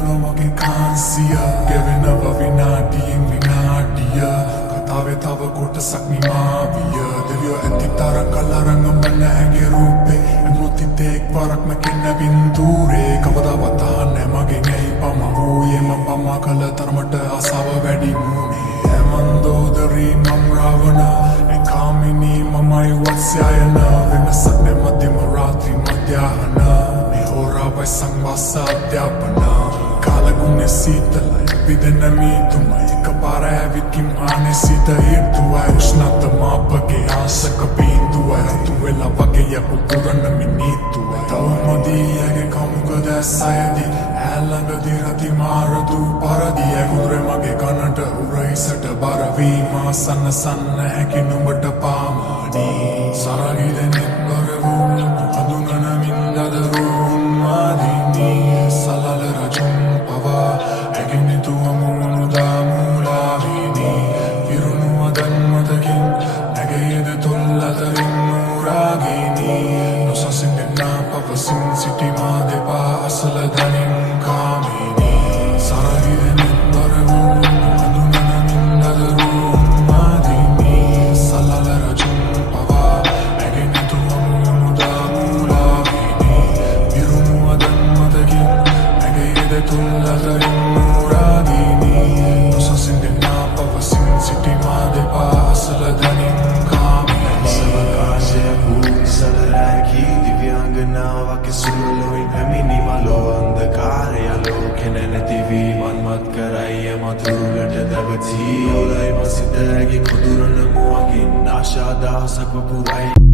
වගේ කාන්සිය ගෙවෙනව විනාඩියෙන් විනාඩිය කතාවේ තව කොටසක් නිමාවිය දෙවියෝ ඇති තරම් කලරංග මන ඇගේ රූපේ එමුතිත් එක් වරක් මැකෙන්න බින්දුරේ කවදාවත් අහන්නේ මගෙන් ඇයි පම වූයේ මම පමා කළ තරමට ආසාව වැඩි වුණේ ඇමන්දෝදරී මම රාවණ එකාමිනී මමයි වත්ස්යයන වෙනසක් නැ මධ්‍යම රාත්‍රී මධ්‍යාහන මේ හෝරාවයි සංවාස අධ්‍යාපන කාලගුණේ සීතලයි පිදෙන මීතුමයි එකපාර ඇවිත් කිම්හානේ සිත හිටුවයි උෂ්ණත මාපගේ ආසක බින්දුවයි රතු වෙලා වගේ යපු පුරන මිනිත්තුවයි තවමදී ඇගේ කමුක දැස්සයදී ඇල්ලඟදී රති මාරදු පරදී ඇගුරේ මගේ කනට උරහිසට බරවී මා සන්න සන්න හැකි නුඹට පාමානී සරගි දෙනෙත් බරවුන් හඳුනන මින්දදරුන් මාදිනී සලල රජුන් පවා ඇගෙනතුව මුණු දාමුලාවිනී ඉරුණු අදන් මතකින් නැගේද තොල් අතරින් මුරාගිනී නොසසින් දෙන්නා පවසින් සිටි මා දෙපා අසල දනින් කාමිනී සරගි දෙනෙත් බරවුන් හඳුනන මින්දදරුන් මාදිනී සලල රජුන් පවා ඇගෙනතුව මුණු දාමුලාවිනී ඉරුණු අදන් මතකින් නැගේද තොල් අතරින් මුරාගිනී නොසසින් දෙන්නා පවසින් සිටි මා දෙපා අසල දනින් කාමිනී සවකාශය වූ සලරැකී දිව්‍යාංගනාවක සුළුලොයින් පැමිණි මලෝ අන්ධකාරය ලෝකෙ නැතිවී මන්මත් කරයි මතුරට දවති ඔලයි මසිත ඇගේ කුදුරන මුවකින් ආශා දහසක පුරයි